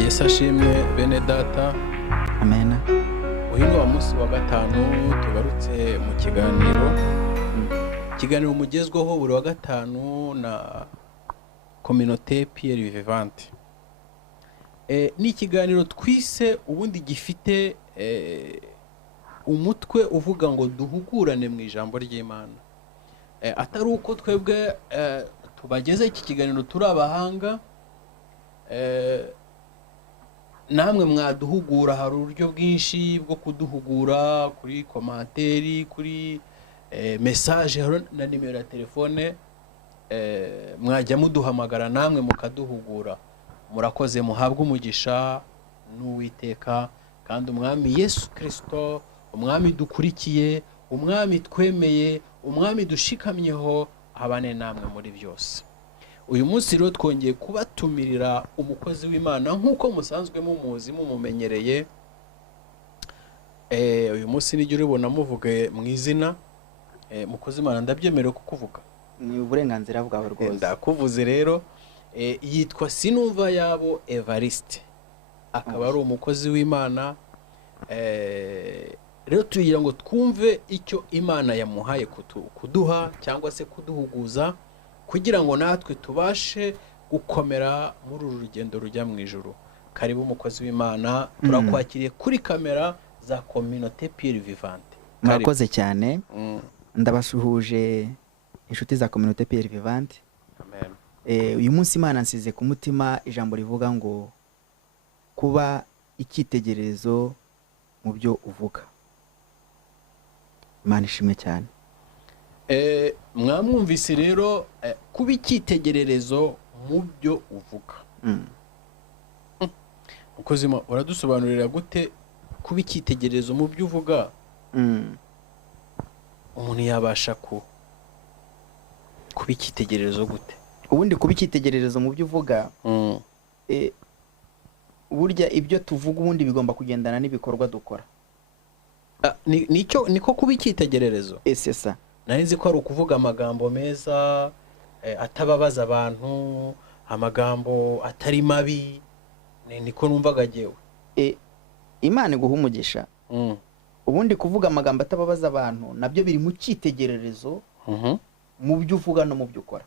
Yesu ashimwe bene data. Amen. Uyu ni wa munsi wa gatanu tugarutse mu kiganiro mugezweho buri wa gatanu na Communauté Pierre Vivante. Ni ikiganiro twise ubundi gifite umutwe uvuga ngo duhugurane mu ijambo ry'Imana. Atari uko twebwe tubageze iki kiganiro turi abahanga, namwe mwaduhugura. Hari uburyo bwinshi bwo kuduhugura kuri komanteri, kuri message na nimero ya telefone. Mwajya muduhamagara namwe mukaduhugura. Murakoze, muhabwe umugisha n'Uwiteka, kandi umwami Yesu Kristo, umwami dukurikiye, umwami twemeye, umwami dushikamyeho, abane namwe muri byose. Uyu munsi rero twongeye kubatumirira umukozi w'Imana nk'uko musanzwe mumuzi mumumenyereye. Uyu munsi nijye uribona muvuge mu izina. Mukozi w'Imana ndabyemerewe kukuvuga? Ni uburenganzira bwawe rwose. Ndakuvuze rero. Yitwa Sinumvayabo Evariste, akaba ari umukozi w'Imana. Rero tugira ngo twumve icyo Imana yamuhaye kuduha cyangwa se kuduhuguza, kugira ngo natwe tubashe gukomera muri uru rugendo rujya mu ijuru. Karibu umukozi w'Imana, turakwakiriye kuri kamera za Communauté Pierre Vivante. Murakoze cyane. Ndabasuhuje inshuti za Communauté Pierre Vivante. Amen. Uyu munsi Imana nsize ku mutima ijambo rivuga ngo kuba icyitegererezo mu byo uvuga. Imana ishimwe cyane. Mwamwumvise rero, kuba icyitegererezo mu byo uvuga. Mukozi w'Imana, uradusobanurira gute kuba icyitegererezo mu byo uvuga? Umuntu yabasha kuba icyitegererezo gute? Ubundi kuba icyitegererezo mu byo uvuga, burya ibyo tuvuga ubundi bigomba kugendana n'ibikorwa dukora. Niko kuba icyitegererezo. Sesa. Nari nzi ko ari ukuvuga amagambo meza, atababaza abantu, amagambo atari mabi. Niko numvaga jewe. Imana iguha umugisha. Ubundi kuvuga amagambo atababaza abantu nabyo biri mu cyitegererezo mu byo uvuga no mu byo ukora.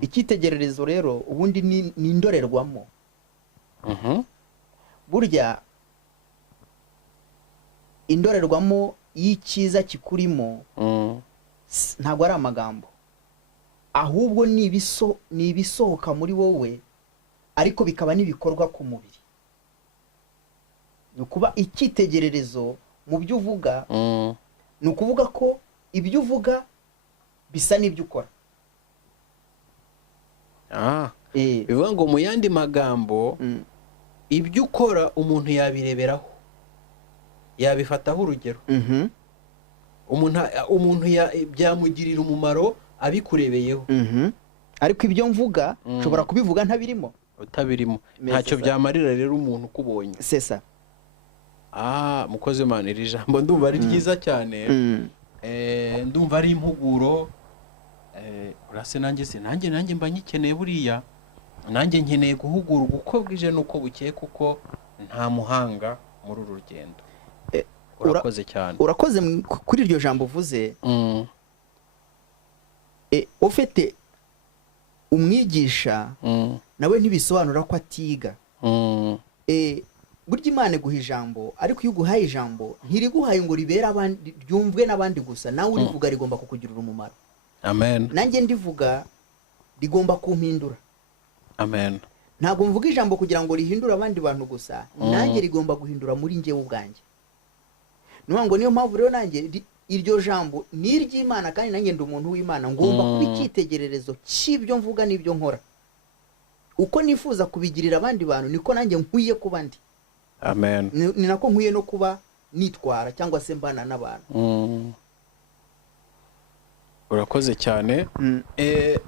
Icyitegererezo rero ubundi ni indorerwamo. Burya indorerwamo y'icyiza kikurimo ntabwo ari amagambo, ahubwo ni ibisohoka muri wowe, ariko bikaba n'ibikorwa ku mubiri. Ni ukuba icyitegererezo mu byo uvuga, ni ukuvuga ko ibyo uvuga bisa n'ibyo ukora. Bivuga ngo mu yandi magambo, ibyo ukora umuntu yabireberaho, yabifataho urugero. Umuntu byamugirira umumaro abikurebeyeho. Ariko ibyo mvuga nshobora kubivuga ntabirimo. Utabirimo ntacyo byamarira rero umuntu ukubonye. Sesa. Mukozi w'Imana, iri jambo ndumva ari ryiza cyane. Ndumva ari impuguro. Urase nanjye mba nyikeneye buriya. Nanjye nkeneye guhugurwa uko bwije nuko bukeye, kuko nta muhanga muri uru rugendo. Urakoze cyane. Urakoze kuri iryo jambo uvuze. Ufite umwigisha nawe ntibisobanura ko atiga. Burya Imana iguha ijambo, ariko iyo uguhaye ijambo ntiriguhaye ngo ribere abandi, ryumvwe n'abandi gusa. Nawe urivuga rigomba kukugirira umumaro. Amen. Nanjye ndivuga rigomba kumpindura. Amen. Ntabwo mvuga ijambo kugira ngo rihindure abandi bantu gusa, nanjye rigomba guhindura muri njyewe ubwanjye. Niyo mpamvu rero nanjye iryo jambo ni iry'Imana, kandi nanjye ndi umuntu w'Imana, ngomba kuba icyitegererezo cy'ibyo mvuga n'ibyo nkora. Uko nifuza kubigirira abandi bantu niko nanjye nkwiye kuba ndi. Amen. Ni nako nkwiye no kuba nitwara cyangwa se mbana n'abantu. Urakoze cyane.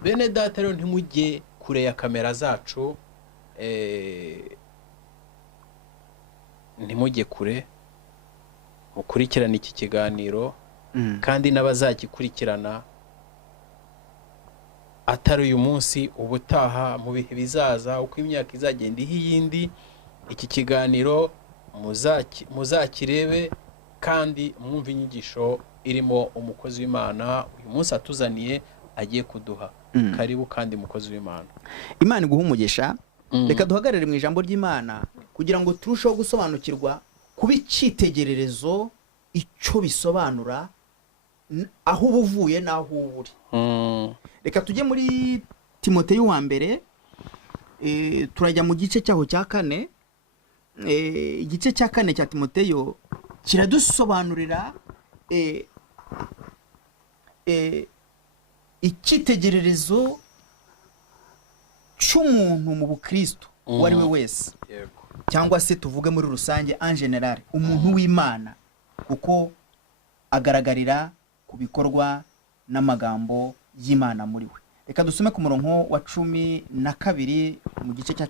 Bene data rero ntimujye kure ya kamera zacu. ntimujye kure, mukurikirane iki kiganiro, kandi n'abazagikurikirana atari uyu munsi, ubutaha mu bihe bizaza, uko imyaka izagenda iha iyindi, iki kiganiro muzakirebe kandi mwumve inyigisho irimo umukozi w'Imana uyu munsi atuzaniye agiye kuduha. Karibu kandi mukozi w'Imana. Imana iguha umugisha. Reka duhagarare mu ijambo ry'Imana kugira ngo turusheho gusobanukirwa kuba icyitegererezo icyo bisobanura, aho uba uvuye n'aho uba uri. Reka tujye muri Timoteyo wa mbere, turajya mu gice cyaho cya 4. Igice cya 4 cya Timoteyo kiradusobanurira icyitegererezo cy'umuntu mu bukristo uwo ari we wese, cyangwa se tuvuge muri rusange en general umuntu w'Imana, kuko agaragarira ku bikorwa n'amagambo y'Imana muri we. Reka dusome ku murongo wa 12 mu gice cya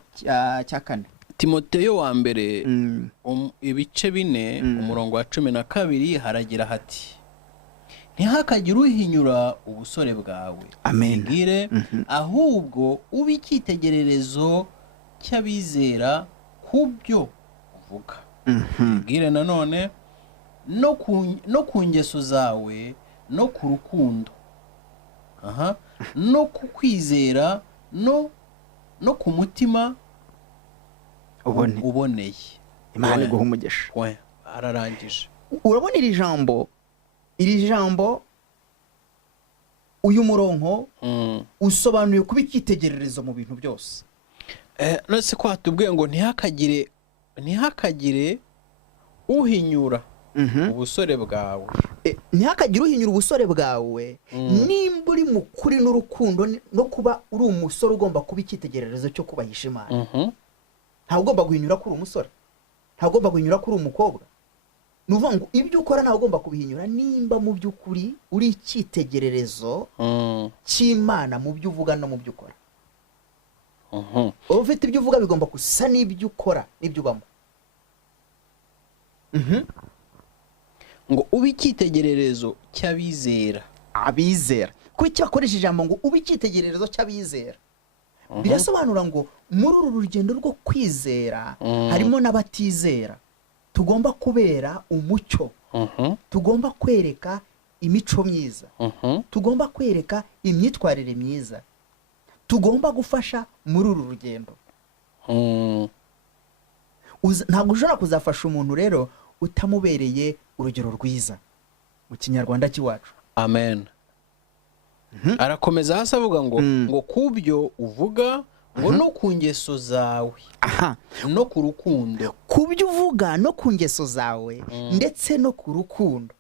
4. Timoteyo wa mbere ibice 4 umurongo wa 12 haragira hati: ntihakagire uhinyura ubusore bwawe. Amen. Ngire ahubwo ube icyitegererezo cy'abizera kubyo uvuga. Ngire nanone no ku ngeso zawe, no ku rukundo, no ku kwizera, no ku mutima uboneye. Imana iguha umugisha. Ararangije. Urabona iri jambo uyu murongo usobanuye kuba icyitegererezo mu bintu byose. Nose ko hatubwiye ngo ntihakagire uhinyura ubusore bwawe. Ntihakagire uhinyura ubusore bwawe, nimba uri mu kuri n'urukundo no kuba uri umusore ugomba kuba icyitegererezo cyo kubahisha Imana. Ntabwo ugomba guhinyura ko uri umusore, ntabwo ugomba guhinyura ko uri umukobwa. Nuvuga ngo ibyo ukora ntabwo ugomba kubihinyura nimba mu by'ukuri uri icyitegererezo cy'Imana mu byo uvuga no mu byo ukora. Ufite ibyo uvuga bigomba gusa n'ibyo ukora n'ibyo ubamo. Ngo ube icyitegererezo cy'abizera. Abizera. Kuko cyakoresha ijambo ngo ube icyitegererezo cy'abizera, birasobanura ngo muri uru rugendo rwo kwizera harimo n'abatizera. Tugomba kubera umucyo, tugomba kwereka imico myiza, tugomba kwereka imyitwarire myiza, tugomba gufasha muri uru rugendo. Ntabwo ushobora kuzafasha umuntu rero utamubereye urugero rwiza mu kinyarwanda cy'iwacu. Amen. Arakomeza hasi avuga ngo kubyo uvuga, ngo no ku ngeso zawe, no ku rukundo. Kubyo uvuga no ku ngeso zawe ndetse no ku rukundo.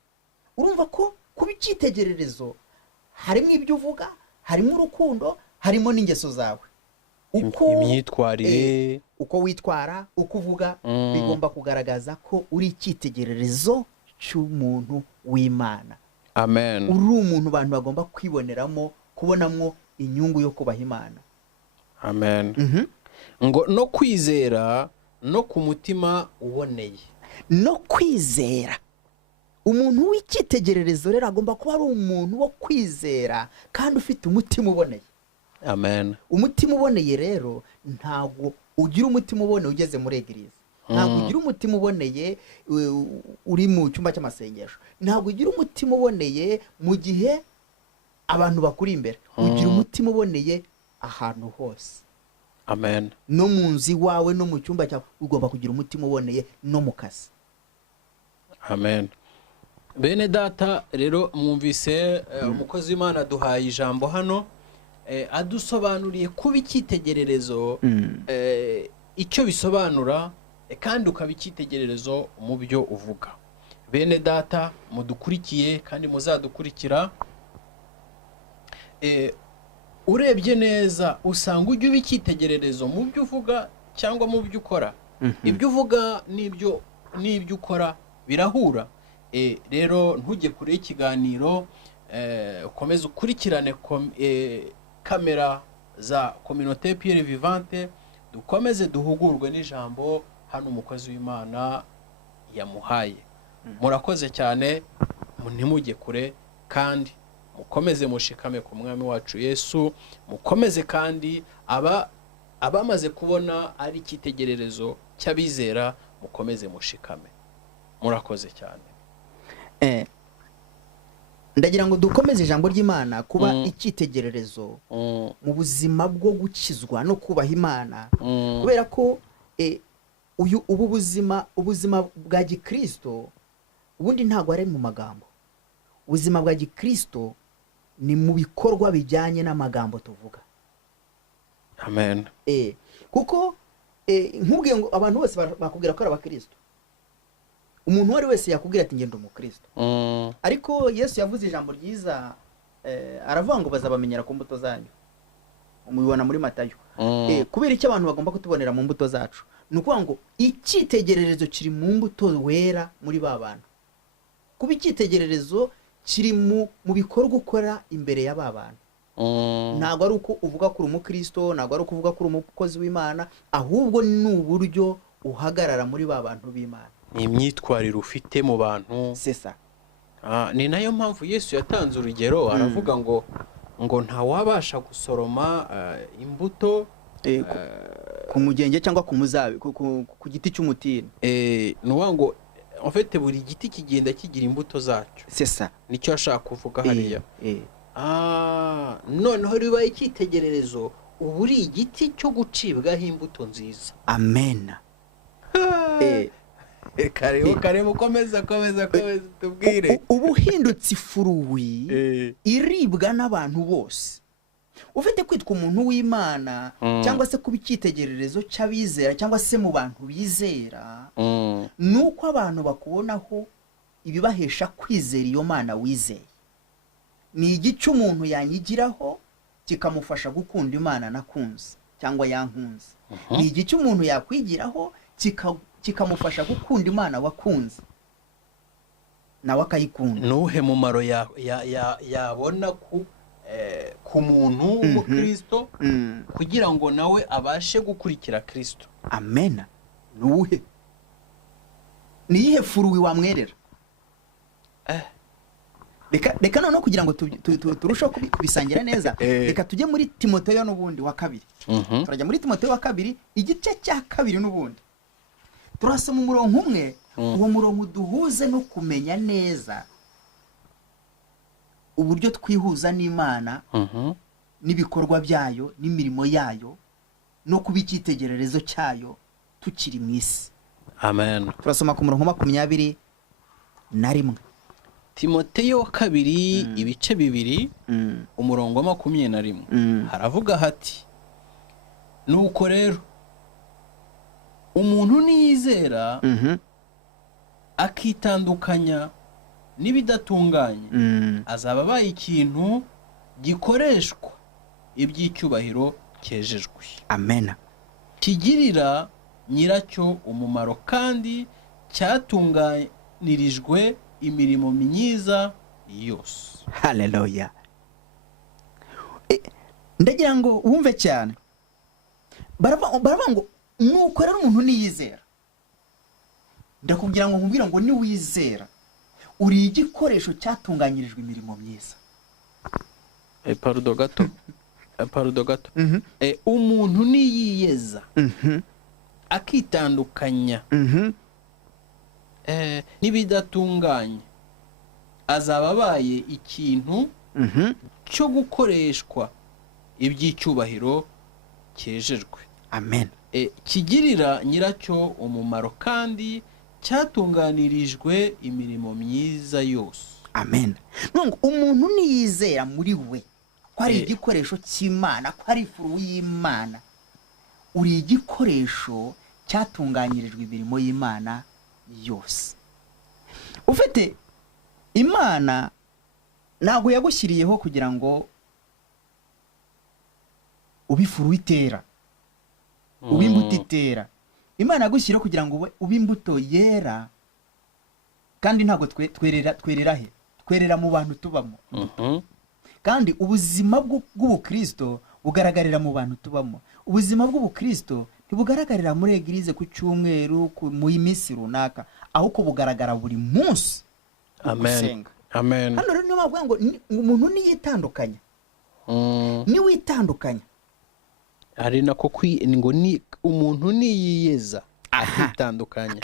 Urumva ko kuba icyitegererezo harimo ibyo uvuga, harimo urukundo, harimo n'ingeso zawe. Imyitwarire, uko witwara, uko uvuga, bigomba kugaragaza ko uri icyitegererezo cy'umuntu w'Imana. Amen. Uri umuntu abantu bagomba kwiboneramo, kubonamwo inyungu yo kubaha Imana. Amen. Ngo no kwizera, no ku mutima uboneye. No kwizera. Umuntu w'icyitegererezo rero agomba kuba ari umuntu wo kwizera kandi ufite umutima uboneye. Amen. Umutima uboneye rero ntabwo ugira umutima uboneye ugeze muri eglise. Ntabwo ugira umutima uboneye uri mu cyumba cy'amasengesho. Ntabwo ugira umutima uboneye mu gihe abantu bakuri imbere. Ugira umutima uboneye ahantu hose. Amen. No mu nzi wawe no mu cyumba cyawe ugomba kugira umutima uboneye no mu kazi. Amen. Bene data rero mwumvise umukozi w'Imana duhaye ijambo hano, adusobanuriye kuba icyitegererezo icyo bisobanura, kandi ukaba icyitegererezo mu byo uvuga. Bene data mudukurikiye kandi muzadukurikira, urebye neza usanga ujya uba icyitegererezo mu byo uvuga cyangwa mu byo ukora. Ibyo uvuga n'ibyo ukora birahura. Rero ntujye kure y'ikiganiro, ukomeze ukurikirane kamera za Communauté Pierre Vivante, dukomeze duhugurwe n'ijambo hano umukozi w'Imana yamuhaye. Murakoze cyane, ntimujye kure, kandi mukomeze mushikame ku mwami wacu Yesu. Mukomeze kandi abamaze kubona ari icyitegererezo cy'abizera, mukomeze mushikame. Murakoze cyane. Ndagira ngo dukomeze ijambo ry'Imana kuba icyitegererezo mu buzima bwo gukizwa no kubaha Imana, kubera ko ubu ubuzima bwa gikristo ubundi ntabwo ari mu magambo. Ubuzima bwa gikristo ni mu bikorwa bijyanye n'amagambo tuvuga. Amen. Kuko nkubwiye ngo abantu bose bakubwira ko ari abakristo, umuntu wari wese yakubwira ati ngenda umukristo, ariko Yesu yavuze ijambo ryiza, aravuga ngo bazabamenyera ku mbuto zanyu. Umubibona muri Matayo. Kubera icyo abantu bagomba kutubonera mu mbuto zacu, ni ukuvuga ngo icyitegererezo kiri mu mbuto wera muri ba bantu. Kuba icyitegererezo kiri mu bikorwa ukora imbere ya ba bantu. Ntabwo ari uko uvuga ko uri umukristo, ntabwo ari uko uvuga ko uri umukozi w'Imana, ahubwo ni uburyo uhagarara muri ba bantu b'Imana. Ni imyitwarire ufite mu bantu. Sesa. Ni nayo mpamvu Yesu yatanze urugero, aravuga ngo ntawabasha gusoroma imbuto ku mugenge cyangwa ku muzabi, ku giti cy'umutini. Nuwa ngo en fait buri giti kigenda kigira imbuto zacyo. Sesa. Nicyo ashaka kuvuga hariya. Noneho riba icyitegererezo, ubu uri igiti cyo gucibwaho imbuto nziza. Amen. Kare komeza tubwire. Ubu hindutse ifuruwi iribwa n'abantu bose. Ufite kwitwa umuntu w'Imana cyangwa se kuba icyitegererezo cy'abizera cyangwa se mu bantu bizera, nuko abantu bakubonaho ibibahesha kwizera iyo Mana wizeye. Ni igice umuntu yanyigiraho kikamufasha gukunda Imana nakunze cyangwa yankunze. Ni igice umuntu yakwigiraho kikamufasha gukunda Imana wakunze nawe akayikunda. Nuhe mumaro yabona ku muntu w'umukristo kugira ngo nawe abashe gukurikira Kristo? Amen. Nuhe niyihe furuwi wamwerera? Reka noneho kugira ngo turusheho kubisangira neza, reka tujye muri Timoteyo n'ubundi wa kabiri. Turajya muri Timoteyo wa kabiri, igice cya kabiri n'ubundi. Turasoma umurongo umwe, uwo murongo duhuze no kumenya neza uburyo twihuza n'Imana n'ibikorwa byayo n'imirimo yayo no kuba icyitegererezo cyayo tukiri mu isi. Amen. Turasoma ku murongo 21. Timoteyo wa kabiri ibice bibiri umurongo wa 21 haravuga hati: nuko rero umuntu niyizera akitandukanya n'ibidatunganye, azaba abaye ikintu gikoreshwa iby'icyubahiro cyejejwe. Amen. Kigirira nyiracyo umumaro kandi cyatunganirijwe imirimo myiza yose. Haleluya. Ndagira ngo wumve cyane. Baravuga ngo nuko rero umuntu niyizera. Ndakubwira ngo nkubwira ngo ni wizera uri igikoresho cyatunganyirijwe imirimo myiza. Pardon gato. Umuntu niyiyeza akitandukanya n'ibidatunganye, azaba abaye ikintu cyo gukoreshwa iby'icyubahiro cyejejwe. Amen. Kigirira nyiracyo umumaro kandi cyatunganirijwe imirimo myiza yose. Amen. Nungu umuntu niyizera muri we ko ari igikoresho cy'Imana, ko ari ifuru y'Imana, uri igikoresho cyatunganyirijwe imirimo y'Imana yose. Ufite Imana ntabwo yagushyiriyeho kugira ngo ubifuru itera, ubimbuto itera. Imana yagushyiriyeho kugira ngo ubimbuto yera, kandi ntabwo twerera he? Twerera mu bantu tubamo. Kandi ubuzima bw'ubukristo bugaragarira mu bantu tubamo. Ubuzima bw'ubukristo ntibugaragarira muri eglise ku cyumweru mu minsi runaka, ahubwo bugaragara buri munsi mu Amen. gusenga. Amen. Hano rero niyo bavuga ngo umuntu niyitandukanya, niwitandukanya, hari nako ngo ni umuntu niyiyeza akitandukanya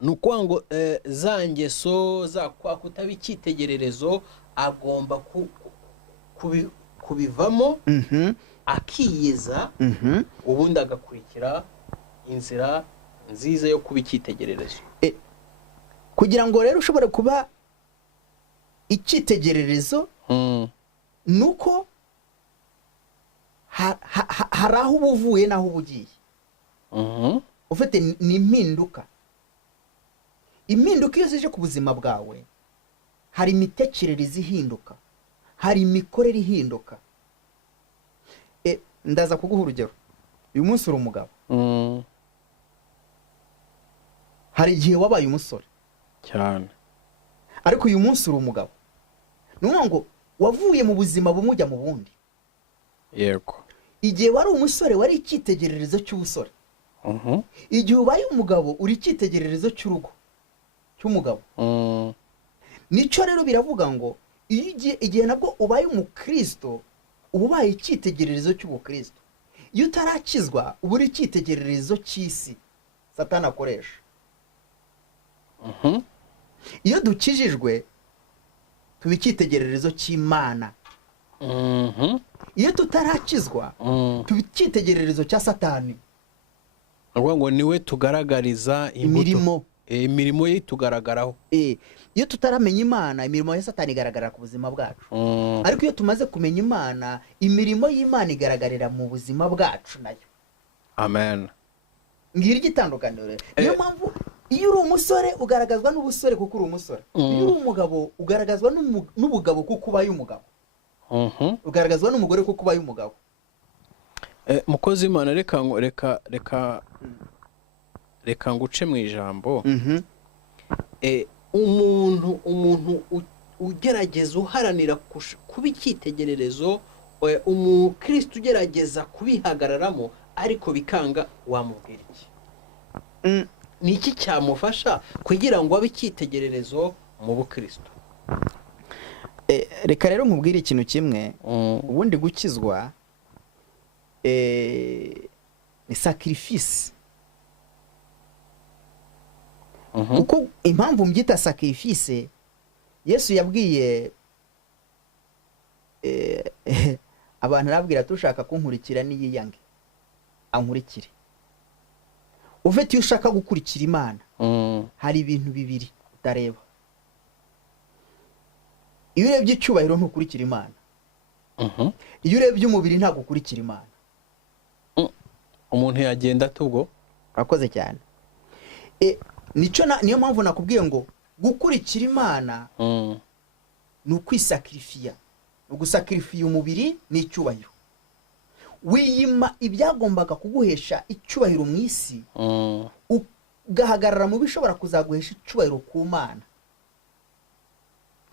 ni ukuvuga ngo za ngeso za kwa kutaba icyitegererezo agomba kubivamo, akiyeza, ubundi agakurikira inzira nziza yo kuba icyitegererezo. Kugira ngo rero ushobore kuba icyitegererezo, nuko hari aho uba uvuye n'aho uba ugiye. Ufite ni impinduka iyo zije ku buzima bwawe, hari imitekerereze ihinduka, hari imikorere ihinduka. Ndaza kuguha urugero. Uyu munsi uri umugabo, hari igihe wabaye umusore cyane, ariko uyu munsi uri umugabo. Ni ukuvuga ngo wavuye mu buzima bumwe ujya mu bundi. Yego. Igihe wari umusore wari icyitegererezo cy'ubusore. Igihe ubaye umugabo uri icyitegererezo cy'urugo cy'umugabo. Nicyo rero biravuga ngo igihe nabwo ubaye umukristo, uba ubaye icyitegererezo cy'ubukristo. Iyo utarakizwa uba uri icyitegererezo cy'isi Satani akoresha. Iyo dukijijwe tuba icyitegererezo cy'Imana. Iyo tutarakizwa tuba icyitegererezo cya Satani. Ngo niwe tugaragariza imirimo ye tugaragaraho. Iyo tutaramenya Imana, imirimo ya Satani igaragara ku buzima bwacu. Ariko iyo tumaze kumenya Imana, imirimo y'Imana igaragarira mu buzima bwacu nayo. Amen. Ngira igitandukaniro. Niyo mpamvu iyo uri umusore ugaragazwa n'ubusore kuko uri umusore. Iyo uri umugabo ugaragazwa n'ubugabo kuko ubaye umugabo. Ugaragazwa n'umugore kuko ubaye umugabo. Mukozi Imana, reka nguce mu ijambo. Umuntu ugerageza uharanira kuba icyitegererezo, umukristo ugerageza kubihagararamo ariko bikanga, wamubwira iki? Ni iki cyamufasha kugira ngo abe icyitegererezo mu bukristo? Reka rero nkubwire ikintu kimwe. Ubundi gukizwa ni sacrifice. Kuko impamvu mbyita sacrifice, Yesu yabwiye abantu, arabwira tushaka kunkurikira niyiyange ankurikire. Ufite iyo ushaka gukurikira Imana, hari ibintu bibiri utareba. Iyo urebye icyubahiro ntukurikira Imana. Iyo urebye umubiri ntabwo ukurikira Imana. Umuntu yagenda tubwo. Urakoze cyane. Niyo mpamvu nakubwiye ngo gukurikira Imana ni ukwisakirifiya. Ni ugusakirifiya umubiri n'icyubahiro. Wiyima ibyagombaga kuguhesha icyubahiro mu isi, ugahagarara mu bishobora kuzaguhesha icyubahiro ku Mana.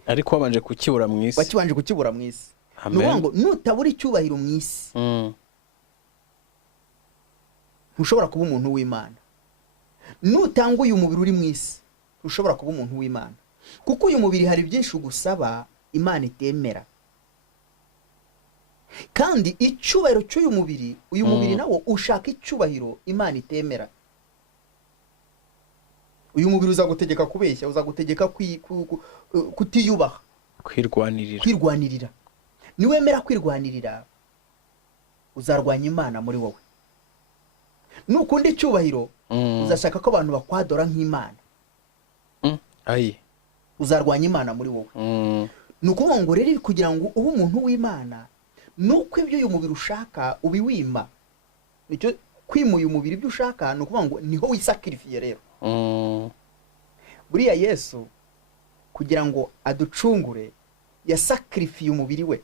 Ariko wabanje kukibura mu isi. Wakibanje kukibura mu isi. Nuvuga ngo nutabura icyubahiro mu isi, ntushobora kuba umuntu w'Imana. Nutanga uyu mubiri uri mu isi, ntushobora kuba umuntu w'Imana. Kuko uyu mubiri hari byinshi ugusaba Imana itemera. Kandi icyubahiro cy'uyu mubiri, uyu mubiri nawo ushaka icyubahiro Imana itemera. Uyu mubiri uzagutegeka kubeshya, uzagutegeka kutiyubaha, kwirwanirira. Niwemera kwirwanirira, uzarwanya Imana muri wowe. Nukunda icyubahiro, uzashaka ko abantu bakwadora nk'Imana. Uzarwanya Imana muri wowe. Nukuvuga ngo rero kugira ngo ube umuntu w'Imana, nuko ibyo uyu mubiri ushaka ubiwima. Nicyo kwima uyu mubiri ibyo ushaka, nukuvuga ngo niho wisakirifiye rero. Buriya Yesu kugira ngo aducungure yasakirifiye umubiri we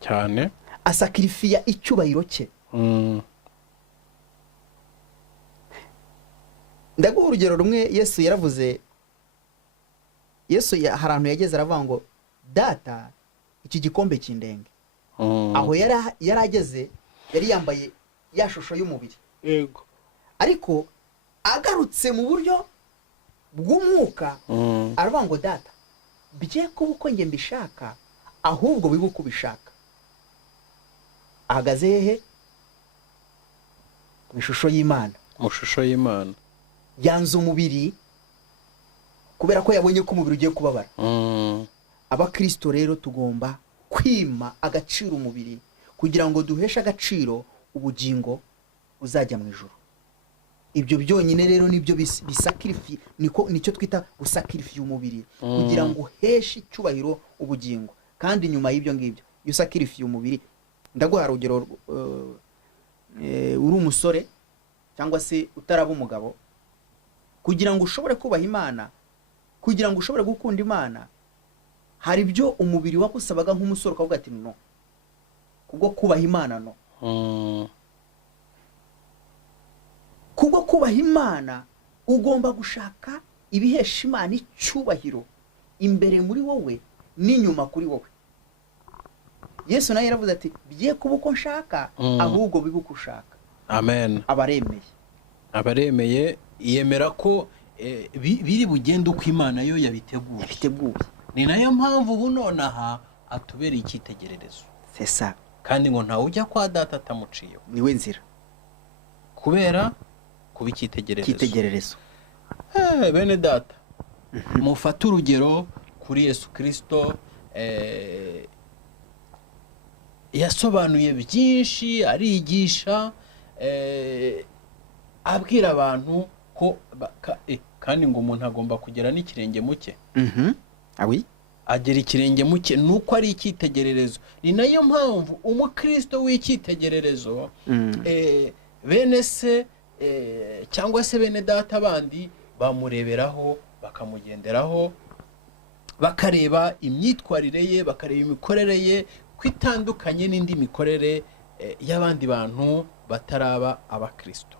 cyane, asakirifiya icyubahiro cye. Ndaguha urugero rumwe. Yesu yaravuze, Yesu hari ahantu yageze aravuga ngo data iki gikombe kindenge. Aho yari ageze yari yambaye ya shusho y'umubiri. Yego. Ariko agarutse mu buryo bw'umwuka aravuga ngo data bye kuba uko njye mbishaka ahubwo bibe uko ubishaka. ahagaze hehe? mu ishusho y'Imana. mu shusho y'Imana. yanze umubiri kubera ko yabonye ko umubiri ugiye kubabara. Abakristo rero tugomba kwima agaciro umubiri kugira ngo duheshe agaciro ubugingo uzajya mu ijuru. Ibyo byonyine rero nibyo bisakirifi, nicyo twita gusakirifiya umubiri kugira ngo uheshe icyubahiro ubugingo. Kandi nyuma y'ibyo ngibyo iyo usakirifiye umubiri, ndaguha urugero, uri umusore cyangwa se utaraba umugabo, kugira ngo ushobore kubaha Imana, kugira ngo ushobore gukunda Imana, hari ibyo umubiri wakusabaga nk'umusore ukavuga ati no, kubwo kubaha Imana no. Kubwo kubaha Imana ugomba gushaka ibihesha Imana icyubahiro imbere muri wowe n'inyuma kuri wowe. Yesu nawe yaravuze ati bye kuba uko nshaka ahubwo bibe uko ushaka. Amen. Abaremeye yemera ko biri bugende uko Imana yo yabiteguye. Ni nayo mpamvu ubu nonaha atubereye icyitegererezo. Sesa. Kandi ngo ntawe ujya kwa data atamuciyeho. Niwe nzira. Kubera kuba icyitegererezo. Bene data, mufate urugero kuri Yesu Kristo. Yasobanuye byinshi, arigisha, abwira abantu ko kandi ngo umuntu agomba kugera n'ikirenge muke. Agera ikirenge muke nuko ari icyitegererezo. Ni nayo mpamvu umukristo w'icyitegererezo bene se cyangwa se bene data bandi bamureberaho, bakamugenderaho, bakareba imyitwarire ye, bakareba imikorere ye kwitandukanye n'indi mikorere y'abandi bantu bataraba abakristo.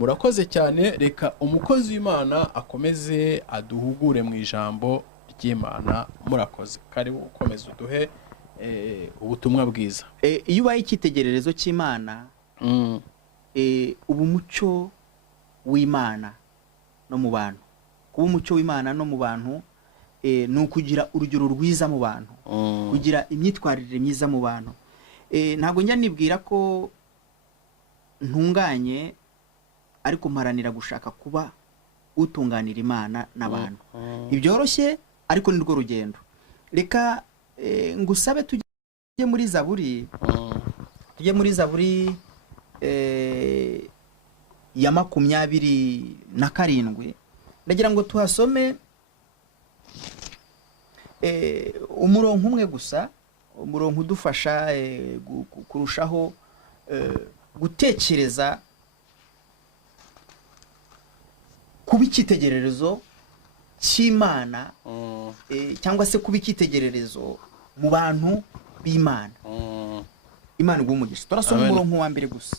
Murakoze cyane. Reka umukozi w'Imana akomeze aduhugure mu ijambo ry'Imana. Murakoze. Karibu ukomeze uduhe ubutumwa bwiza. Iyo ubaye icyitegererezo cy'Imana, uba umucyo w'Imana no mu bantu. Kuba umucyo w'Imana no mu bantu ni ukugira urugero rwiza mu bantu, kugira imyitwarire myiza mu bantu. Ntabwo njya nibwira ko ntunganye, ariko mparanira gushaka kuba utunganira Imana n'abantu. Ntibyoroshye, ariko ni rwo rugendo. Reka ngusabe tujye muri Zaburi, ya 27. Ndagira ngo tuhasome umurongo umwe gusa, umurongo udufasha kurushaho gutekereza kuba icyitegererezo cy'Imana, cyangwa se kuba icyitegererezo mu bantu b'Imana. Imana igumugisha. Turasoma umurongo wa mbere gusa.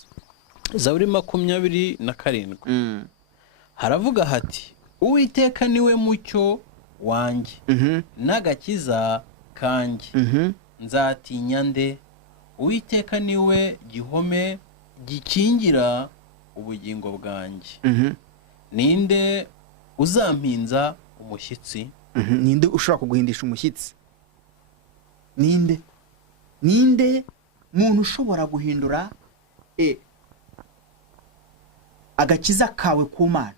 Zaburi 27. Haravuga hati Uwiteka niwe mucyo wanjye n'agakiza kanjye, nzatinya nde? Uwiteka niwe gihome gikingira ubugingo bwanjye. Ninde uzampinza umushyitsi? Ninde ushobora kuguhindisha umushyitsi? Ninde muntu ushobora guhindura agakiza kawe ku Mana?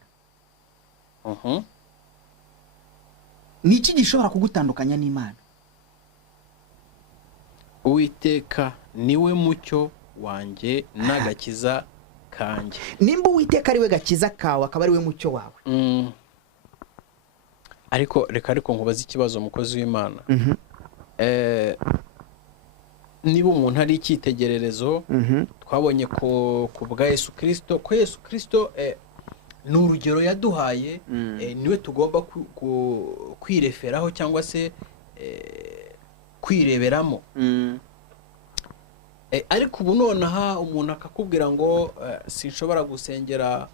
Niki gishobora kugutandukanya n'Imana? Uwiteka niwe mucyo wanjye n'agakiza kanjye. Nimba Uwiteka ariwe gakiza kawe, akaba ariwe mucyo wawe. Ariko nkubaza ikibazo, mukozi w'Imana. Niba umuntu ari icyitegererezo, twabonye ko bwa Yesu Kristo, ko Yesu Kristo ni urugero yaduhaye, niwe tugomba kwireferaho cyangwa se kwireberamo. Ariko ubu nonaha umuntu akakubwira ngo sinshobora gusengera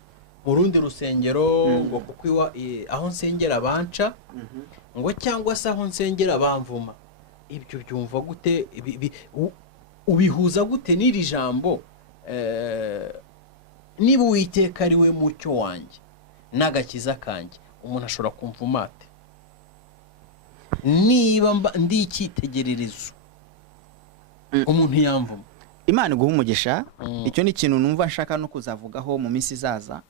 mu rundi rusengero, ngo kuko aho nsengera banca, ngo cyangwa se aho nsengera bamvuma. Ibyo byumva gute? Ubihuza gute n'iri jambo? Niba Uwiteka ari we mucyo wanjye n'agakiza kanjye, umuntu ashobora kumva umate. Niba ndi icyitegererezo umuntu yamvuma. Imana iguha umugisha. Icyo ni ikintu numva nshaka no kuzavugaho mu minsi izaza,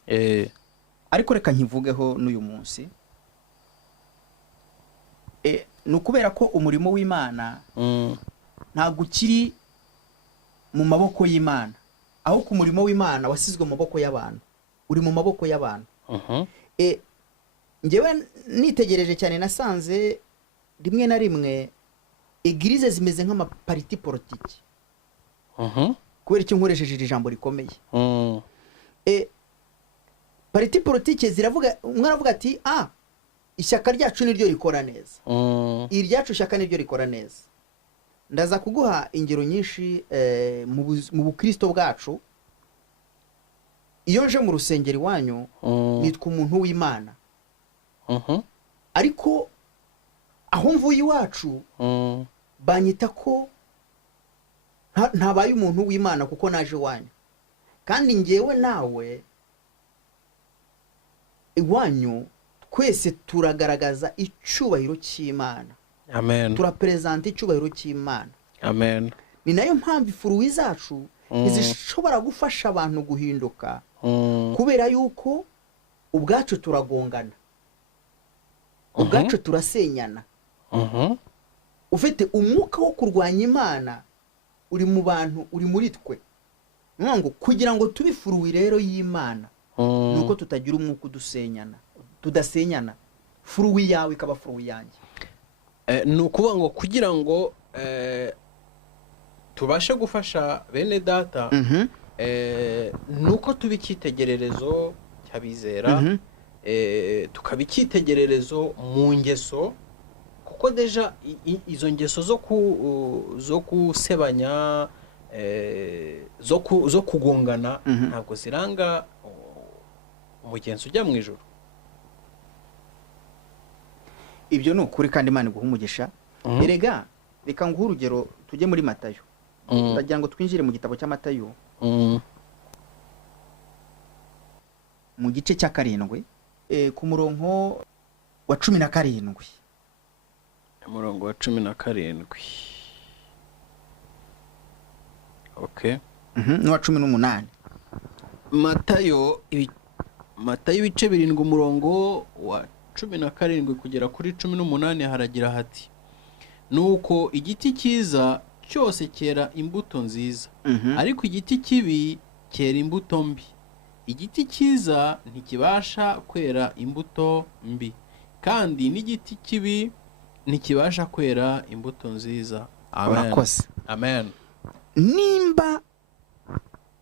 ariko reka nkivugeho n'uyu munsi. Ni ukubera ko umurimo w'Imana ntabwo ukiri mu maboko y'Imana, aho ku murimo w'Imana wasizwe mu maboko y'abantu, uri mu maboko y'abantu. Njyewe nitegereje cyane nasanze rimwe na rimwe eglise zimeze nk'amapariti politiki. Kubera icyo nkoresheje iri jambo rikomeye. Pariti politiki ziravuga, umwe aravuga ati ishyaka ryacu niryo rikora neza, iri ryacu ishyaka niryo rikora neza. Ndaza kuguha ingero nyinshi mu bukristo bwacu. Iyo nje mu rusengero iwanyu nitwa umuntu w'Imana, ariko aho mvuye iwacu banyita ko ntabaye umuntu w'Imana kuko naje iwanyu. Kandi njyewe nawe iwanyu twese turagaragaza icyubahiro cy'Imana. Amen. Turapresenta icyubahiro cy'Imana. Amen. Ni nayo mpamvu ifuruwi zacu izishobora gufasha abantu guhinduka, kubera yuko ubwacu turagongana, ubwacu turasenyana. Ufite umwuka wo kurwanya Imana uri mu bantu, uri muri twe. Ngo kugira ngo tubifuruwi rero y'Imana nuko tutagira umwuka tudasenyana, furuwi yawe ikaba furuwi yanjye. Ni ukuvuga ngo kugira ngo tubashe gufasha bene data, nuko tuba icyitegererezo cy'abizera, tukaba icyitegererezo mu ngeso, kuko deja izo ngeso zo kusebanya, zo kugongana ntabwo ziranga umugenzi ujya mu ijuru. Ibyo ni ukuri kandi Imana iguha umugisha. Erega reka nguhe urugero, tujye muri Matayo. Ndagira ngo twinjire mu gitabo cya Matayo mu gice cya 7 ku murongo wa 17. Umurongo wa 17. Okay. N'uwa 18. Matayo ibice 7 umurongo wa 17 kugera kuri 18 haragira hati: nuko igiti cyiza cyose cyera imbuto nziza, ariko igiti kibi cyera imbuto mbi. Igiti cyiza ntikibasha kwera imbuto mbi, kandi n'igiti kibi ntikibasha kwera imbuto nziza. Amen. Amen. Nimba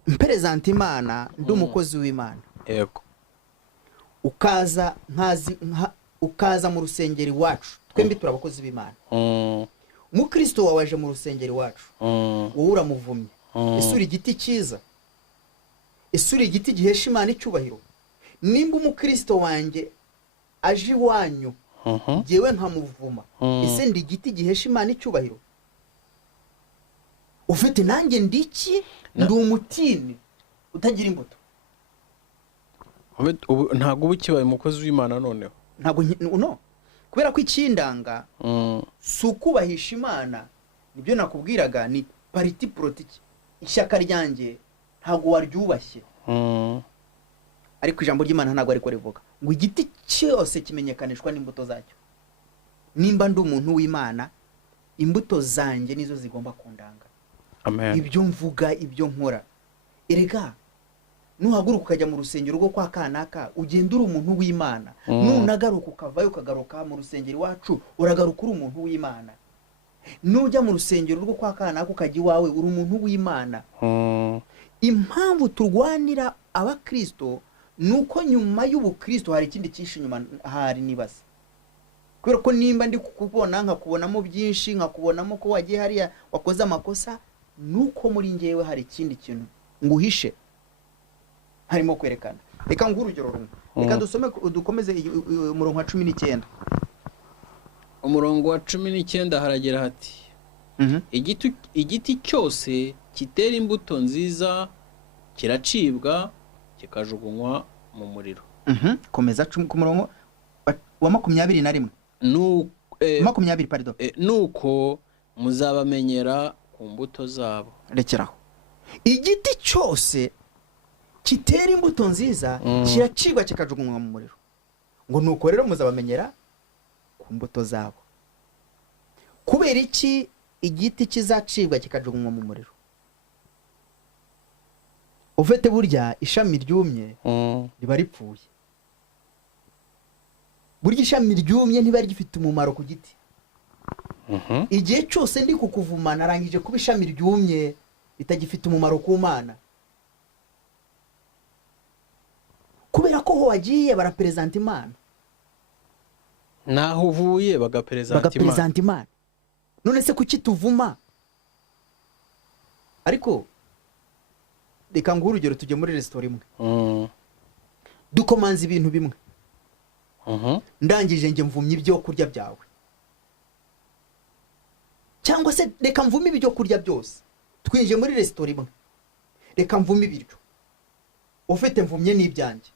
mperezanta Imana ndi umukozi w'Imana, yego, ukaza mu rusengero iwacu, twembi turabakozi b'Imana. Umukristo waje mu rusengero iwacu, wowe uramuvumye. Ese uri igiti cyiza? Ese uri igiti gihesha Imana icyubahiro? Nimba umukristo wanjye aje iwanyu, jyewe nkamuvuma, ese ndi igiti gihesha Imana icyubahiro? Ufite nanjye ndiki? Ndi umutini utagira imbuto. Ntabwo uba ukibaye umukozi w'Imana noneho. Ntabwo no, kubera ko ikindanga si ukubahisha Imana. Nibyo nakubwiraga, ni pariti politiki. Ishyaka ryanjye ntabwo waryubashye, ariko ijambo ry'Imana ntabwo ariko rivuga ngo igiti cyose kimenyekanishwa n'imbuto zacyo. Nimba ndi umuntu w'Imana, imbuto zanjye nizo zigomba kundanga. Amen. Ibyo mvuga, ibyo nkora. Erega nuhaguruka ukajya mu rusengero rwo kwa kanaka, ugenda uri umuntu w'Imana. Nunagaruka ukavayo ukagaruka mu rusengero iwacu, uragaruka uri umuntu w'Imana. Nujya mu rusengero rwo kwa kanaka ukajya iwawe, uri umuntu w'Imana. Impamvu turwanira abakristo nuko nyuma y'ubukristo hari ikindi cyinshi nyuma hari nibaza. Kubera ko nimba ndi kukubona nkakubonamo byinshi, nkakubonamo ko wagiye hariya wakoze amakosa, nuko muri ngewe hari ikindi kintu nguhishe harimo kwerekana. Reka nguhe urugero rumwe. Reka dukomeze umurongo wa 19. Umurongo wa 19 haragira hati: igiti cyose kitera imbuto nziza kiracibwa kikajugunywa mu muriro. komeza ku murongo wa 21 20 pardon. Nuko muzabamenyera ku mbuto zabo. Rekeraho. Igiti cyose kitera imbuto nziza kiracibwa kikajugunywa mu muriro. Ngo nuko rero muzabamenyera ku mbuto zabo. Kubera iki igiti kizacibwa kikajugunywa mu muriro? Ufite burya ishami ryumye riba ripfuye. Burya ishami ryumye ntibari gifite umumaro ku giti. Igihe cyose ndi kukuvuma narangije kuba ishami ryumye bitagifite umumaro ku Mana. Kubera ko ho wagiye barapresenta Imana. Naho uvuye bagapresenta Imana. None se kuki tuvuma? Ariko reka nguhe urugero tujye muri resitora imwe. Dukomanza ibintu bimwe. Ndangije nge mvumye ibyo kurya byawe. Cyangwa se reka mvume ibyo kurya byose. Twinjiye muri resitora imwe. Reka mvume ibiryo. Ufite mvumye n'ibyanjye.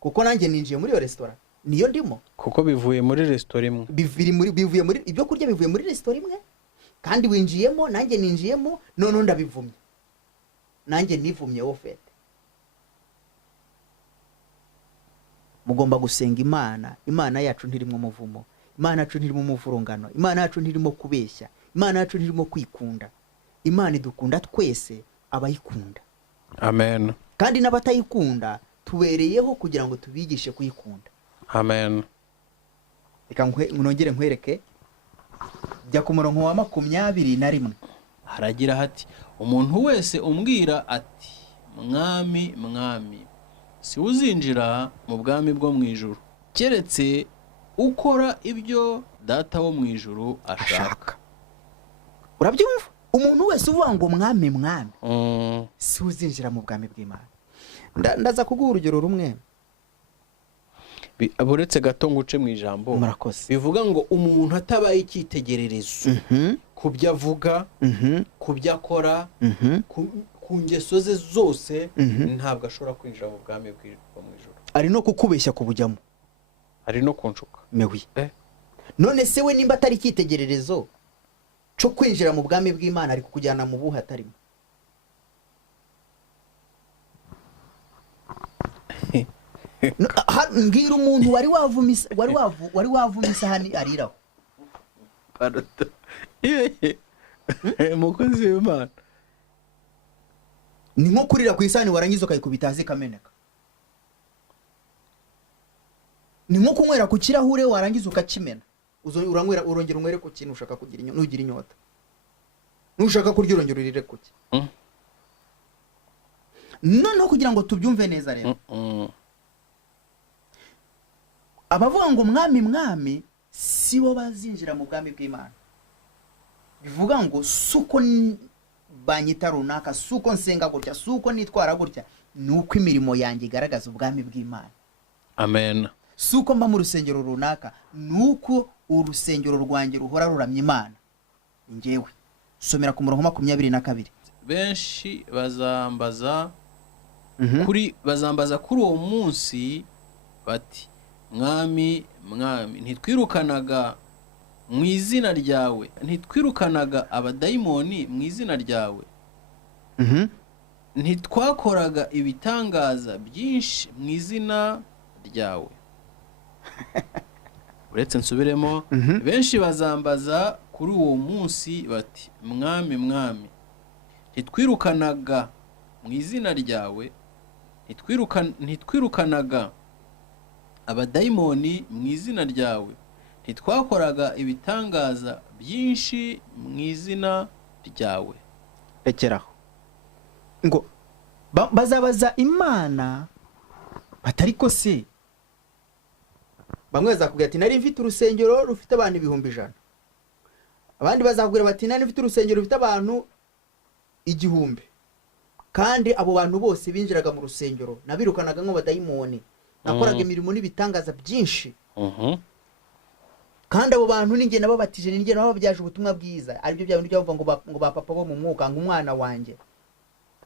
Kuko nanjye ninjiye muri iyo resitora. Niyo ndimo. Kuko bivuye muri resitora imwe. Bivuye muri ibyo kurya bivuye muri resitora imwe. Kandi winjiyemo nanjye ninjiyemo none ndabivumye. Nanjye nivumye ufite. Mugomba gusenga Imana. Imana yacu ntirimo umuvumo. Imana yacu ntirimo umuvurungano. Imana yacu ntirimo kubeshya. Imana yacu ntirimo kwikunda. Imana idukunda twese abayikunda. Amen. Kandi n'abatayikunda tubereyeho kugira ngo tubigishe kuyikunda. Amen. Reka nongere nkwereke jya ku murongo wa 21. Haragira hati umuntu wese umbwira ati mwami mwami si uzinjira mu bwami bwo mu ijuru keretse ukora ibyo data wo mu ijuru ashaka. Urabyumva? Umuntu wese uvuga ngo mwami mwami si uzinjira mu bwami bw'Imana. Ndaza kuguha urugero rumwe. Aburetse gato nguce mu ijambo. Murakoze. Bivuga ngo umuntu atabaye icyitegererezo kubyo avuga, kubyo akora, ku ngeso ze zose ntabwo ashobora kwinjira mu bwami bwo mu ijuru. Ari no kukubeshya kubujyamo. Ari no kunshuka. Mewi. None se we nimba atari icyitegererezo cyo kwinjira mu bwami bw'Imana ari kukujyana mu buha atarimo. Ngira umuntu wari wavumisa hani ariraho. Mukozi w'Imana. Ni nko kurira ku isani warangiza ukayikubita hasi kameneka. Ni nko kunywera ku kirahure warangiza ukakimena. Uranywera urongera unywere ku kintu ushaka kugira nugira inyota. Nushaka kurya urongera urire kuki. Noneho kugira ngo tubyumve neza rero. Abavuga ngo mwami mwami sibo bazinjira mu bwami bw'Imana. Bivuga ngo suko banyita runaka, suko nsenga gutya, suko nitwara gutya, nuko imirimo yanjye igaragaza ubwami bw'Imana. Amen. Suko mba mu rusengero runaka, nuko urusengero rwanjye ruhora ruramya Imana. Ngewe somera ku murongo 22. Benshi bazambaza kuri uwo munsi bati mwami mwami ntitwirukanaga mu izina ryawe, ntitwirukanaga abadayimoni mu izina ryawe, ntitwakoraga ibitangaza byinshi mu izina ryawe. Uretse nsubiremo. Benshi bazambaza kuri uwo munsi bati mwami mwami ntitwirukanaga mu izina ryawe, ntitwirukanaga abadayimoni mu izina ryawe, ntitwakoraga ibitangaza byinshi mu izina ryawe. Rekeraho. Ngo bazabaza Imana batari ko se. Bamwe bazakubwira ati nari mfite urusengero rufite abantu 100,000. Abandi bazakubwira bati nari mfite urusengero rufite abantu 1,000. Kandi abo bantu bose binjiraga mu rusengero nabirukanaga nk'abadayimoni. Nakoraga imirimo n'ibitangaza byinshi. Kandi abo bantu ninjye nababatije, ninjye nababyaje ubutumwa bwiza. Ari byo byabindi byavuga ngo ba papa bo mu mwuka, ngo umwana wanjye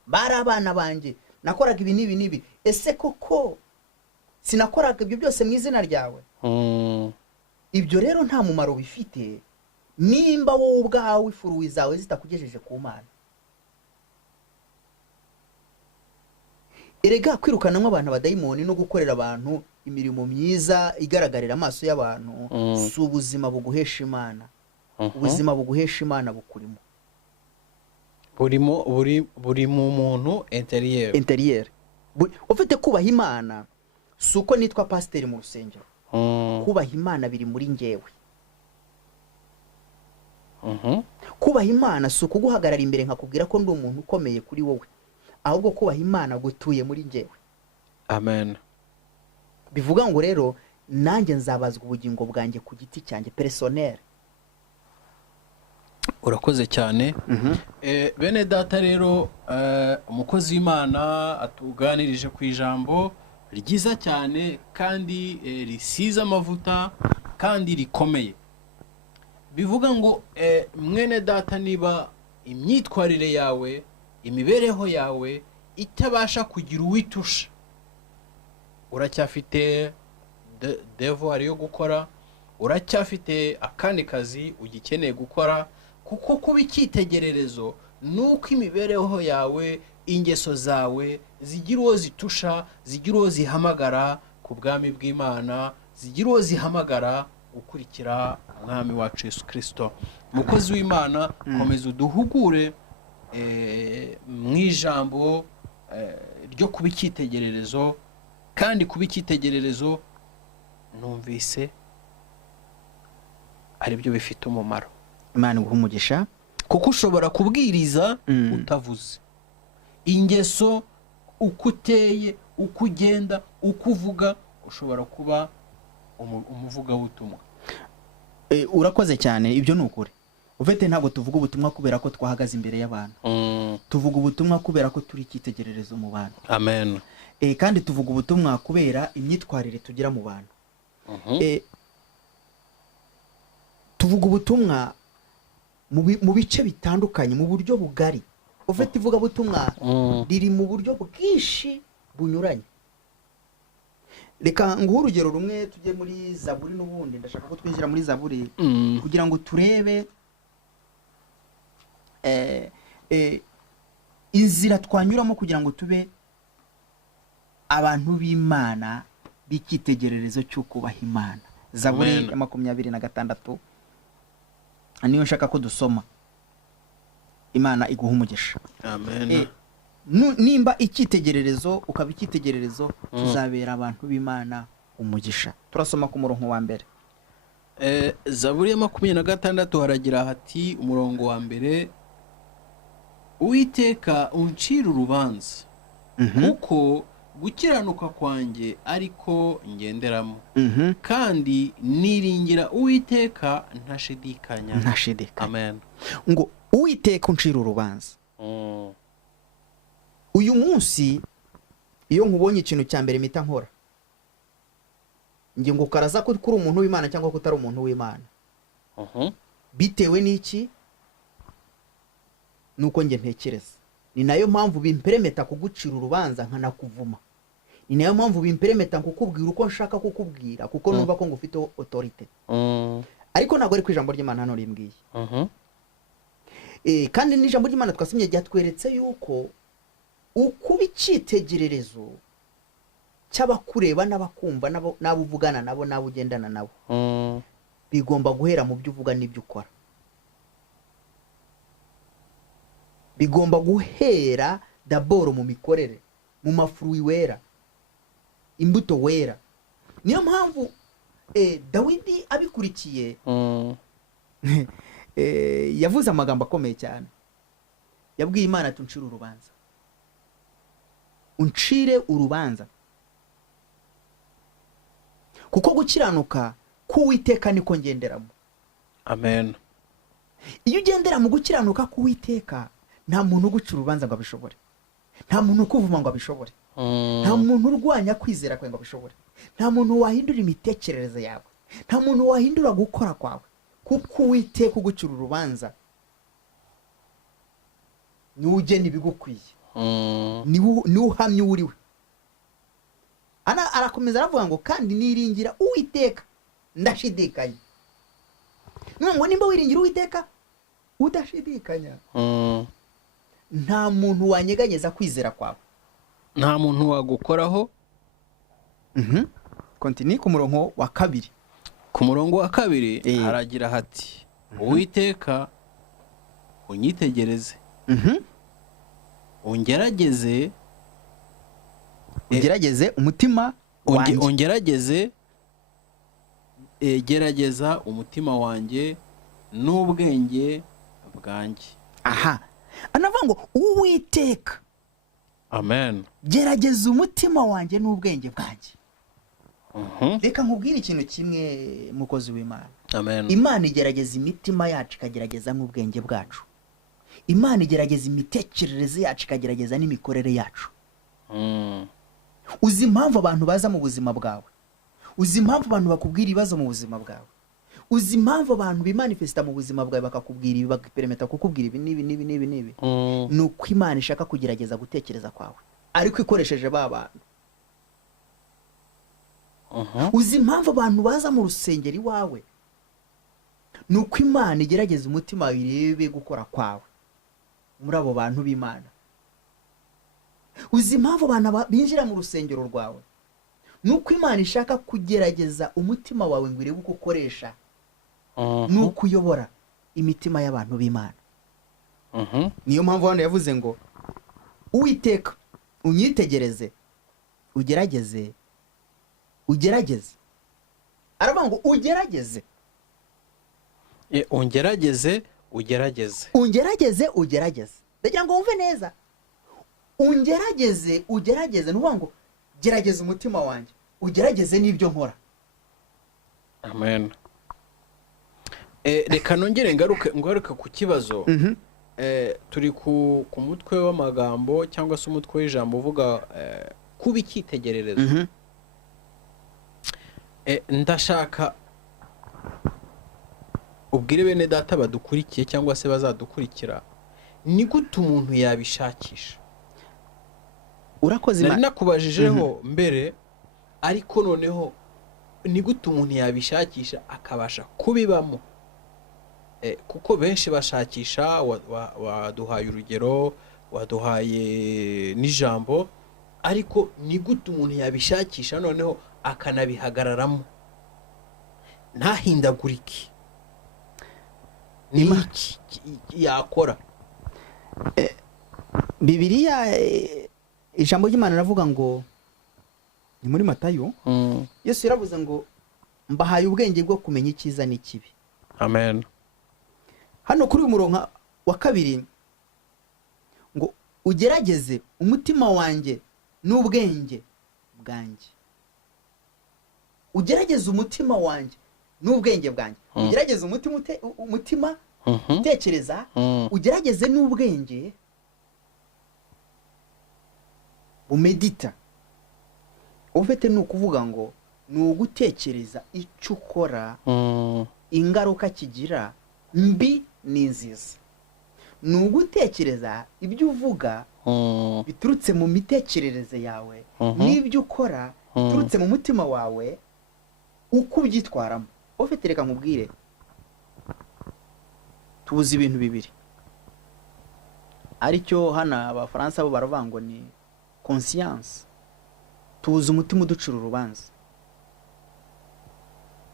bari abana banjye, nakoraga ibi nibi. Ese koko sinakoraga ibyo byose mu izina ryawe. Ibyo rero nta mumaro bifite nimba wowe ubwawe ifuruwi zawe zitakugejeje ku Mana. Erega kwirukanamo abantu abadayimoni no gukorera abantu imirimo myiza igaragarira amaso y'abantu si ubuzima buguhesha Imana. Ubuzima buguhesha Imana bukurimo, buri mu muntu interieur. Ufite kubaha Imana si uko nitwa pasiteri mu rusengero. Kubaha Imana biri muri njyewe. Kubaha Imana si ukuguhagarara imbere nkakubwira ko ndi umuntu ukomeye kuri wowe, ahubwo kubaha Imana gutuye muri njyewe. Amen. Bivuga ngo rero nanjye nzabazwa ubugingo bwanjye ku giti cyanjye personnel. Urakoze cyane. Bene data rero umukozi w'Imana atuganirije ku ijambo ryiza cyane kandi risize amavuta kandi rikomeye. Bivuga ngo mwene data, niba imyitwarire yawe, imibereho yawe itabasha kugira uwitusha, uracyafite devoir yo gukora, uracyafite akandi kazi ugikeneye gukora, kuko kuba icyitegererezo nuko imibereho yawe, ingeso zawe zigira uwo zitusha, zigira uwo zihamagara ku bwami bw'Imana, zigira uwo zihamagara gukurikira umwami wacu Yesu Kristo. Mukozi w'Imana, komeza uduhugure mu ijambo ryo kuba icyitegererezo, kandi kuba icyitegererezo numvise ari byo bifite umumaro. Imana iguha umugisha, kuko ushobora kubwiriza utavuze. Ingeso uko uteye, uko ugenda, uko uvuga, ushobora kuba umuvugabutumwa. Urakoze cyane. Ibyo ni ukuri. Ufite ntabwo tuvuga ubutumwa kubera ko twahagaze imbere y'abantu. Tuvuga ubutumwa kubera ko turi icyitegererezo mu bantu. Amen. Kandi tuvuga ubutumwa kubera imyitwarire tugira mu bantu. Tuvuga ubutumwa mu bice bitandukanye, mu buryo bugari. Ufite ivuga butumwa riri mu buryo bwinshi bunyuranye. Reka nguhe urugero rumwe, tujye muri Zaburi. N'ubundi ndashaka ko twinjira muri Zaburi kugira ngo turebe inzira twanyuramo kugira ngo tube abantu b'Imana b'icyitegererezo cyo kubaha Imana. Zaburi ya 26 niyo nshaka ko dusoma. Imana iguha umugisha. Amen. Nimba icyitegererezo ukaba icyitegererezo, tuzabera abantu b'Imana umugisha. Turasoma ku murongo wa mbere. Zaburi ya 26 haragira hati, umurongo wa mbere: Uwiteka uncira urubanza, kuko gukiranuka kwanjye ariko ngenderamo, kandi niringira Uwiteka ntashidikanya. Amen. Ngo Uwiteka uncira urubanza. Uyu munsi iyo nkubonye ikintu cya mbere mpita nkora, nge ngo karaza ko kuri umuntu w'Imana cyangwa ko utari umuntu w'Imana. Bitewe n'iki? Nuko nge ntekereza. Ni nayo mpamvu bimperemeta kugucira urubanza nkanakuvuma. Ni nayo mpamvu bimperemeta kukubwira uko nshaka kukubwira, kuko numva ko ngufite autorité. Ariko ntabwo ari ku ijambo ry'Imana hano rimbwiye. Kandi n'ijambo ry'Imana twasomye ryatweretse yuko ukuba icyitegererezo cy'abakureba n'abakumva n'abo uvugana nabo n'abo ugendana nabo, bigomba guhera mu byo uvuga n'ibyo ukora. Bigomba guhera d'abord mu mikorere, mu mafruit wera, imbuto wera. Niyo mpamvu Dawidi abikurikiye yavuze amagambo akomeye cyane. Yabwiye Imana ati uncire urubanza, uncire urubanza, kuko gukiranuka k'Uwiteka niko ngenderamo. Amen. Iyo ugendera mu gukiranuka k'Uwiteka, nta muntu ugucira urubanza ngo abishobore, nta muntu ukuvuma ngo abishobore, nta muntu urwanya kwizera kwe ngo abishobore, nta muntu wahindura imitekerereze yawe, nta muntu wahindura gukora kwawe, kuko Uwiteka ugucira urubanza ni ugena ibigukwiye, ni uhamye uriwe. arakomeza aravuga ngo kandi niringira Uwiteka ndashidikanya. Ngo nimba wiringira Uwiteka udashidikanya, nta muntu wanyeganyeza kwizera kwawe, nta muntu wagukoraho. Continue ku murongo wa kabiri. Ku murongo wa kabiri haragira hati Uwiteka unyitegereze, ungerageze umutima wanjye, ungerageze gerageza umutima wanjye n'ubwenge bwanjye. Aha, anavuga ngo Uwiteka, amen, gerageza umutima wanjye n'ubwenge bwanjye. Reka nkubwire ikintu kimwe mukozi w'Imana. Amen. Imana igerageza imitima yacu ikagerageza n'ubwenge bwacu. Imana igerageza imitekerereze yacu ikagerageza n'imikorere yacu. Uzi impamvu abantu baza mu buzima bwawe? Uzi impamvu abantu bakubwira ibibazo mu buzima bwawe? Uzi impamvu abantu bimanifesta mu buzima bwawe bakakubwira ibi, bakaperemeta kukubwira ibi nibi? Nuko Imana ishaka kugerageza gutekereza kwawe, ariko ikoresheje ba bantu. Uzi impamvu abantu baza mu rusengero iwawe? Nuko Imana igerageza umutima irebe gukora kwawe muri abo bantu b'Imana. Uzi impamvu abantu binjira mu rusengero rwawe? Nuko Imana ishaka kugerageza umutima wawe ngo irebe uko ukoresha, nuko uyobora imitima y'abantu b'Imana. Niyo mpamvu hano yavuze ngo Uwiteka unyitegereze, ugerageze. Aravuga ngo ugerageze. Ugerageze. Ndagira ngo wumve neza. Ugerageze nuvuga ngo gerageza umutima wanjye, ugerageze n'ibyo nkora. Amen. Reka nongere ngaruka ku kibazo. Turi ku mutwe w'amagambo cyangwa se umutwe w'ijambo uvuga kuba icyitegererezo. Ndashaka ubwire bene data badukurikiye cyangwa se bazadukurikira, ni gute umuntu yabishakisha? Urakoze Imana. Nari nakubajijeho mbere, ariko noneho ni gute umuntu yabishakisha akabasha kubibamo? Kuko benshi bashakisha, waduhaye urugero, waduhaye n'ijambo, ariko ni gute umuntu yabishakisha noneho akanabihagararamo ntahindagurike? Ni yakora? Bibiliya ijambo ry'Imana ravuga ngo ni muri Matayo, Yesu yaravuze ngo mbahaye ubwenge bwo kumenya icyiza n'ikibi. Amen. Hano kuri uyu murongo wa kabiri ngo ugerageze umutima wanjye n'ubwenge bwanjye. Ugerageze umutima wanjye n'ubwenge bwanjye. Ugerageze umutima utekereza, ugerageze n'ubwenge umedita. Ufite nukuvuga ngo ni ugutekereza icyo ukora, ingaruka kigira mbi n'inziza. Ni ugutekereza ibyo uvuga biturutse mu mitekerereze yawe, n'ibyo ukora biturutse mu mutima wawe, uko ubyitwaramo. Ufite reka nkubwire, tubuze ibintu bibiri, aricyo hana abafaransa bo baravuga ngo ni conscience. Tubuze umutima uducura urubanza.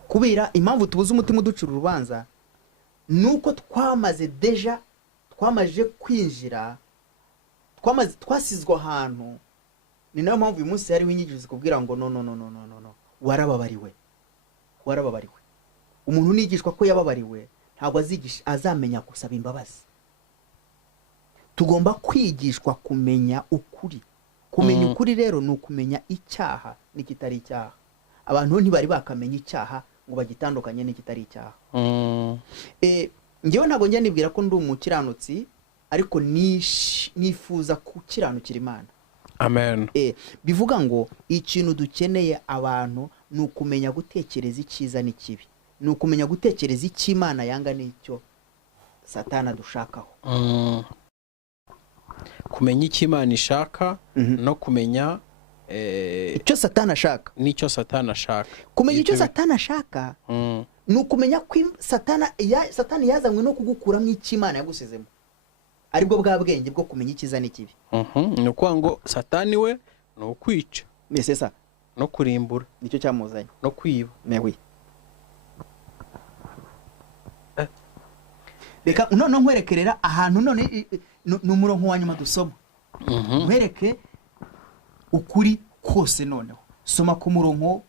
Kubera impamvu tubuze umutima uducura urubanza, nuko twamaze kwinjira, twasizwe ahantu. Ni nayo mpamvu uyu munsi hariho inyigisho zikubwira ngo no, warababariwe. Umuntu nigishwa ko yababariwe ntabwo azamenya gusaba imbabazi. Tugomba kwigishwa kumenya ukuri. Kumenya ukuri rero ni ukumenya icyaha n'ikitari icyaha. Abantu ntibari bakamenya icyaha ngo bagitandukanye n'ikitari icyaha. Ngewe ntabwo njya nibwira ko ndi umukiranutsi, ariko nifuza kukiranukira Imana. Amen. Bivuga ngo ikintu dukeneye abantu ni ukumenya gutekereza icyiza n'ikibi. Ni ukumenya gutekereza icyo Imana yanga n'icyo Satana dushakaho. Kumenya icyo Imana ishaka no kumenya icyo satani ashaka, n'icyo satani ashaka. kumenya icyo satani ashaka ni ukumenya ko satani yazanywe no kugukuramo icyo Imana yagusezemo, aribwo bwa bwenge bwo kumenya icyiza n'ikibi. Ni ukuvuga ngo satani we ni ukwica, mbese sa no kurimbura, nicyo cyamuzanye, no kwiba. mewe reka none nkwerekerera ahantu, none ni umurongo wa nyuma dusoma, nkwereke ukuri kose. Noneho soma ku murongo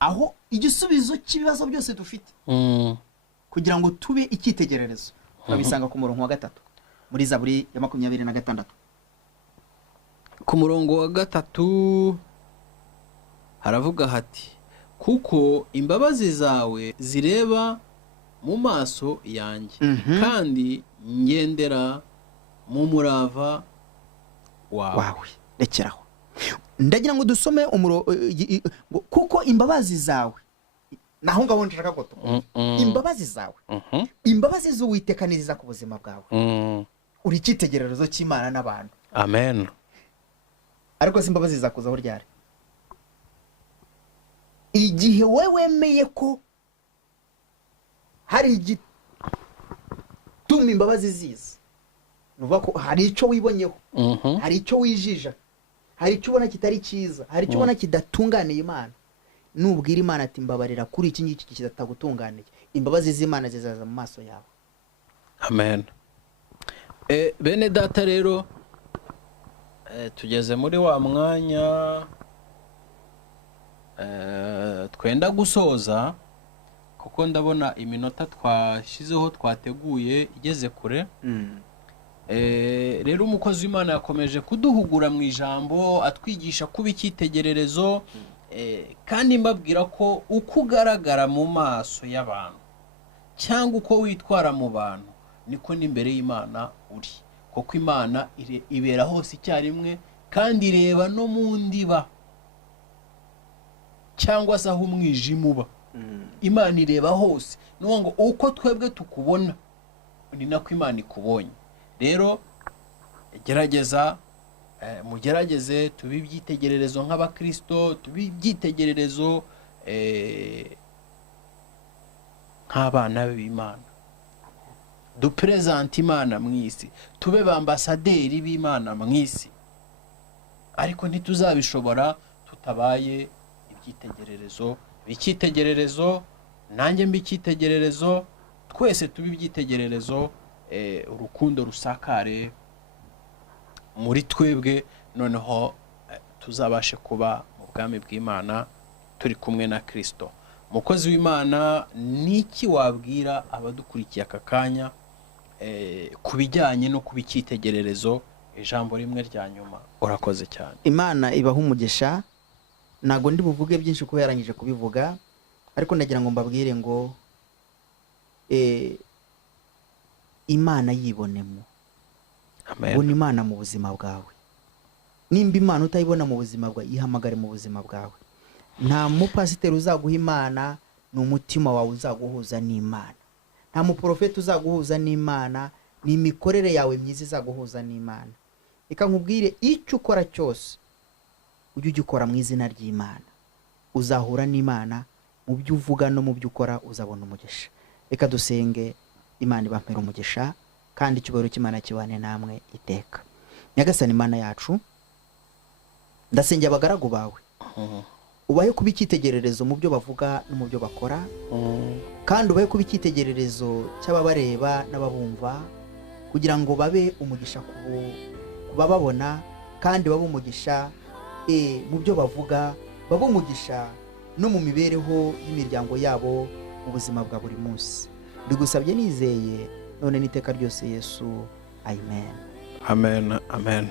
aho igisubizo cy'ibibazo byose dufite, kugira ngo tube icyitegererezo. Turabisanga ku murongo wa 3 muri Zaburi ya 26. Ku murongo wa 3 haravuga hati, kuko imbabazi zawe zireba mu maso yanjye, kandi ngendera mu murava wawe. Rekeraho, ndagira ngo dusome kuko imbabazi zawe, naho ngaho ndashaka ko imbabazi zawe, imbabazi z'Uwiteka niziza ku buzima bwawe. Uri icyitegererezo cy'Imana n'abantu. Amen. Ariko si imbabazi zakuzaho ryari? Igihe we wemeye ko hari igituma imbabazi ziza, nuvuga ko hari icyo wibonyeho, hari icyo wijija, hari icyo ubona kitari cyiza, hari icyo ubona kidatunganiye Imana. Nubwira Imana ati mbabarira kuri iki ngiki kidatagutunganiye, imbabazi z'Imana zizaza mu maso yawe. Amen. Bene data rero, tugeze muri wa mwanya twenda gusoza, kuko ndabona iminota twashyizeho twateguye igeze kure. Rero umukozi w'Imana yakomeje kuduhugura mu ijambo, atwigisha kuba icyitegererezo, kandi mbabwira ko uko ugaragara mu maso y'abantu cyangwa uko witwara mu bantu niko n'imbere y'Imana uri, kuko Imana ibera hose icyarimwe, kandi ireba no mu ndiba cyangwa se aho umwijima uba. Imana ireba hose. Nuko ngo uko twebwe tukubona ni nako Imana ikubonye. Rero gerageza, mugerageze tubi ibyitegererezo nk'abakristo, tubi ibyitegererezo nk'abana b'Imana, dupresente Imana mu isi, tube bambasaderi b'Imana mu isi. Ariko ntituzabishobora tutabaye ibyitegererezo. Icyitegererezo, nanjye mbi icyitegererezo, twese tubi ibyitegererezo, urukundo rusakare muri twebwe, noneho tuzabashe kuba mu bwami bw'Imana turi kumwe na Kristo. Umukozi w'Imana, niki wabwira abadukurikiye aka kanya ku bijyanye no kuba icyitegererezo? Ijambo rimwe rya nyuma. Urakoze cyane. Imana ibaha umugisha. Nago ndi buvuge byinshi kuko yarangije kubivuga, ariko ndagira ngo mbabwire ngo Imana yibonemo. Amen. Bona Imana mu buzima bwawe. Nimba Imana utayibona mu buzima bwawe, ihamagare mu buzima bwawe. Nta mupasiteri uzaguha Imana, ni umutima wawe uzaguhuza n'Imana. Nta muprofeti uzaguhuza n'Imana, ni imikorere yawe myiza izaguhuza n'Imana. Reka nkubwire, icyo ukora cyose ujye ugikora mu izina ry'Imana, uzahura n'Imana. Mu byo uvuga no mu byo ukora uzabona umugisha. Reka dusenge. Imana ibampera umugisha, kandi icyubahiro cy'Imana kibane namwe iteka. Nyagasani Imana yacu, ndasengera abagaragu bawe, ubahe kuba icyitegererezo mu byo bavuga no mu byo bakora, kandi ubahe kuba icyitegererezo cy'ababareba n'ababumva, kugira ngo babe umugisha kubababona, kandi babe umugisha mu byo bavuga, babe umugisha no mu mibereho y'imiryango yabo mu buzima bwa buri munsi. Bigusabye nizeye none n'iteka ryose Yesu. Amen. Amen. Amen.